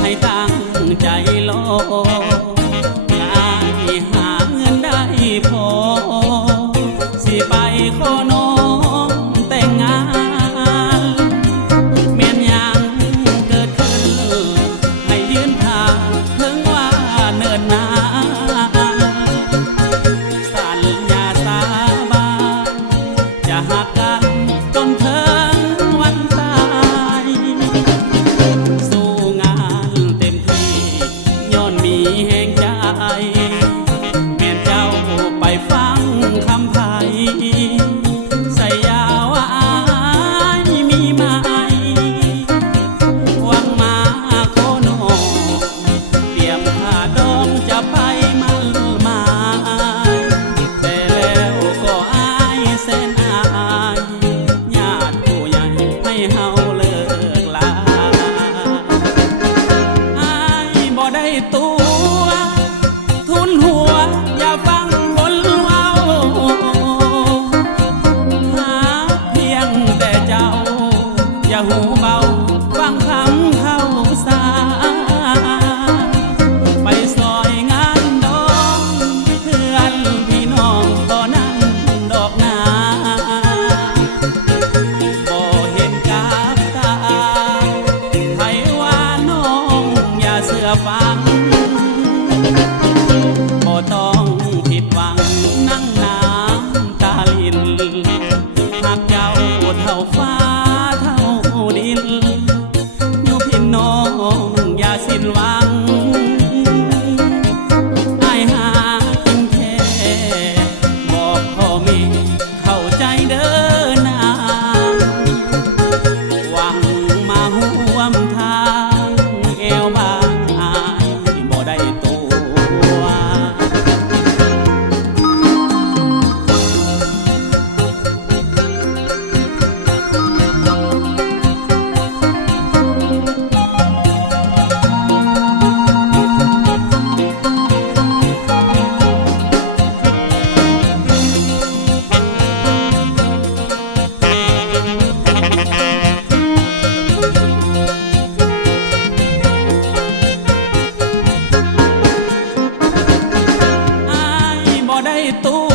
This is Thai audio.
ให้ตั้งใจรองานที่หาเงินได้พอสิไปขอน้องแต่งงานแม่นยังเกิดขึ้นให้ยืนทางถึงว่าเนิ่นนานสัญญาสาบานจะหักกันจนถึงวันตายมีแห่งใจแม่นเจ้าไปฟังคำไผ่ใส่ยาว่าอายมีไหมหวังมาโคโนเตรียมผ้าดองจะไปมั่นหมายแต่แล้วก็อายแสนอายญาติผู้ใหญ่ให้เฮาเลิกลาอายบ่ได้ตัวอย่าฟังคนเว้าหาเพียงแต่เจ้าอย่าหูเบาฟังคำเข้าสาไปซอยงานดองเพื่อนพี่น้องตอนนั้นดอกนาบ่เห็นกับตาไผว่าน้องอย่าเสื่อฟังต้องผิดหวังนั่งน้ำตาลินหากเจ้าเท่าฟ้าเท่าดินอยู่พี่น้องอย่าสิ้นหวังอายหากินแค่บอกพ่อแม่เข้าใจเด้อนางหวังมาห่วมทางเอวบางอายบ่ได้ตัวตัว